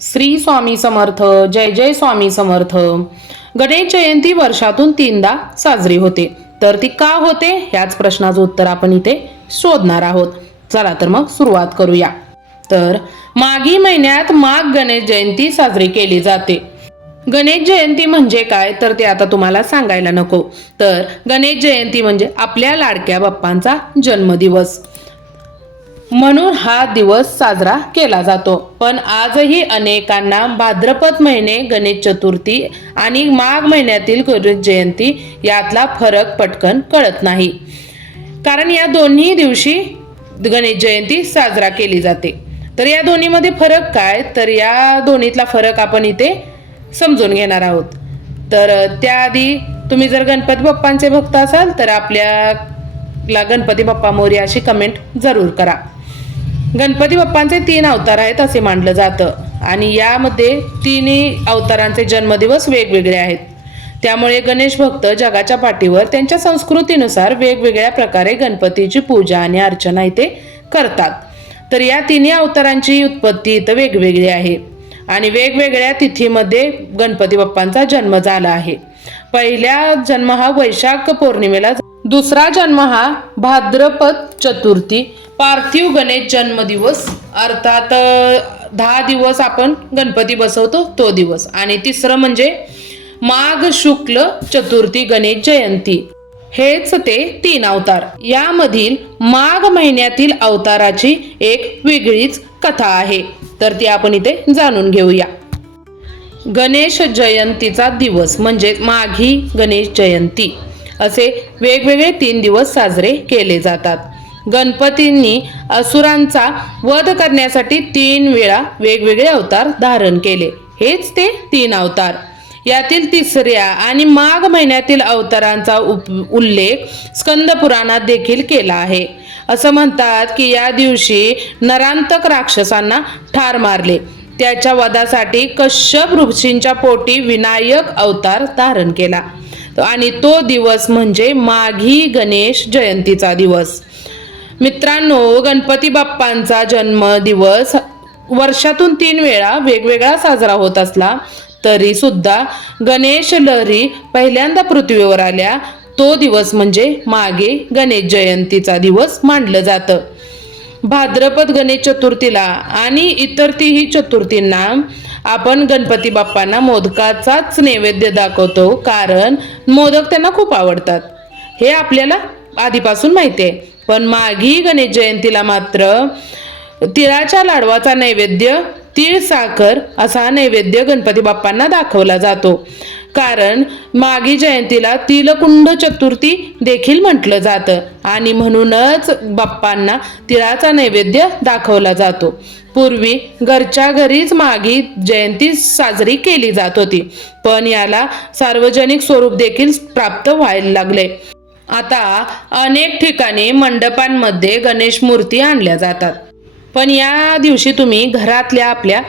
श्री स्वामी समर्थ. जय जय स्वामी समर्थ. गणेश जयंती वर्षातून 3दा साजरी होते. तर ती का होते ह्याच प्रश्नाचं उत्तर आपण इथे शोधणार आहोत. चला तर मग सुरुवात करूया. तर माघी महिन्यात माघ गणेश जयंती साजरी केली जाते. गणेश जयंती म्हणजे काय तर ते आता तुम्हाला सांगायला नको. तर गणेश जयंती म्हणजे आपल्या लाडक्या बाप्पांचा जन्मदिवस म्हणून हा दिवस साजरा केला जातो. पण आजही अनेकांना भाद्रपद महिने गणेश चतुर्थी आणि माघ महिन्यातील गणेश जयंती यातला फरक पटकन कळत नाही. कारण या दोन्ही दिवशी गणेश जयंती साजरा केली जाते. तर या दोन्हीमध्ये फरक काय तर या दोन्हीतला फरक आपण इथे समजून घेणार आहोत. तर त्याआधी तुम्ही जर गणपती बाप्पांचे भक्त असाल तर आपल्याला गणपती बाप्पा मोरया अशी कमेंट जरूर करा. गणपती बाप्पांचे 3 अवतार आहेत असे मानलं जातं आणि यामध्ये तिन्ही अवतारांचे जन्मदिवस वेगवेगळे आहेत. त्यामुळे गणेश भक्त जगाच्या पाठीवर त्यांच्या संस्कृतीनुसार वेगवेगळ्या प्रकारे गणपतीची पूजा आणि अर्चना इथे करतात. तर या तिन्ही अवतारांची उत्पत्ती इथं वेगवेगळी आहे आणि वेगवेगळ्या तिथीमध्ये गणपती बाप्पांचा जन्म झाला आहे. पहिला जन्म हा वैशाख पौर्णिमेला, दुसरा जन्म हा भाद्रपद चतुर्थी, पार्थिव गणेश जन्मदिवस अर्थात 10 दिवस आपण गणपती बसवतो तो दिवस, आणि तिसरं म्हणजे माघ शुक्ल चतुर्थी गणेश जयंती. हेच ते 3 अवतार. यामधील माघ महिन्यातील अवताराची एक वेगळीच कथा आहे. तर ती आपण इथे जाणून घेऊया. गणेश जयंतीचा दिवस म्हणजे माघी गणेश जयंती असे वेगवेगळे 3 दिवस साजरे केले जातात. गणपतींनी असुरांचा वध करण्यासाठी 3 वेळा वेगवेगळे अवतार धारण केले. हेच ते 3 अवतार. यातील तिसऱ्या आणि माघ महिन्यातील अवतारांचा उल्लेख स्कंद पुराणात देखील केला आहे. असं म्हणतात की या दिवशी नरांतक राक्षसांना ठार मारले. त्याच्या वधासाठी कश्यप ऋषींच्या पोटी विनायक अवतार धारण केला आणि तो दिवस म्हणजे माघी गणेश जयंतीचा दिवस. मित्रांनो, गणपती बाप्पांचा जन्मदिवस वर्षातून 3 वेळा वेगवेगळा साजरा होत असला तरी सुद्धा गणेश लहरी पहिल्यांदा पृथ्वीवर आल्या तो दिवस म्हणजे माघे गणेश जयंतीचा दिवस मानलं जातं. भाद्रपद गणेश चतुर्थीला आणि इतर तिही चतुर्थींना आपण गणपती बाप्पांना मोदकाचाच नैवेद्य दाखवतो, कारण मोदक त्यांना खूप आवडतात हे आपल्याला आधीपासून माहिती आहे. पण माघी गणेश जयंतीला मात्र तिळाच्या लाडवाचा नैवेद्य, तीळ साखर असा नैवेद्य गणपती बाप्पांना दाखवला जातो. कारण माघी जयंतीला तिलकुंड चतुर्थी देखील म्हटलं जातं आणि म्हणूनच बाप्पांना तिळाचा नैवेद्य दाखवला जातो. पूर्वी घरच्या घरीच माघी जयंती साजरी केली जात होती, पण याला सार्वजनिक स्वरूप देखील प्राप्त व्हायला लागले. आता अनेक ठिकाणी मंडपांमध्ये गणेश मूर्ती आणल्या जातात. पण या दिवशी तुम्ही घरातल्या आपल्या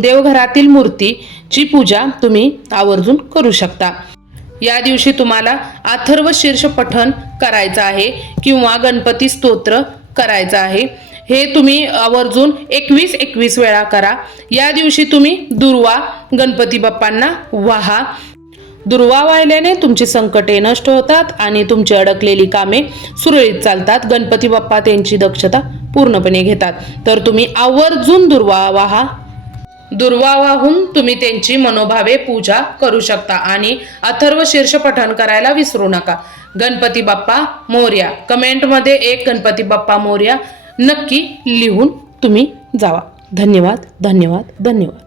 देवघरातील मूर्तीची पूजा तुम्ही आवर्जून करू शकता. या दिवशी तुम्हाला अथर्व शीर्ष पठण करायचं आहे किंवा गणपती स्तोत्र करायचं आहे. हे तुम्ही आवर्जून 21 वेळा करा. या दिवशी तुम्ही दुर्वा गणपती बाप्पांना वाहा. दुर्वा वाहिल्याने तुमची संकटे नष्ट होतात आणि तुमची अडकलेली कामे सुरळीत चालतात. गणपती बाप्पा त्यांची दक्षता पूर्णपणे घेतात. तर तुम्ही आवर्जून दुर्वा वाहा. दुर्वा वाहून तुम्ही त्यांची मनोभावे पूजा करू शकता आणि अथर्व शीर्ष पठण करायला विसरू नका. गणपती बाप्पा मोरया कमेंटमध्ये एक गणपती बाप्पा मोरया नक्की लिहून तुम्ही जावा. धन्यवाद धन्यवाद धन्यवाद.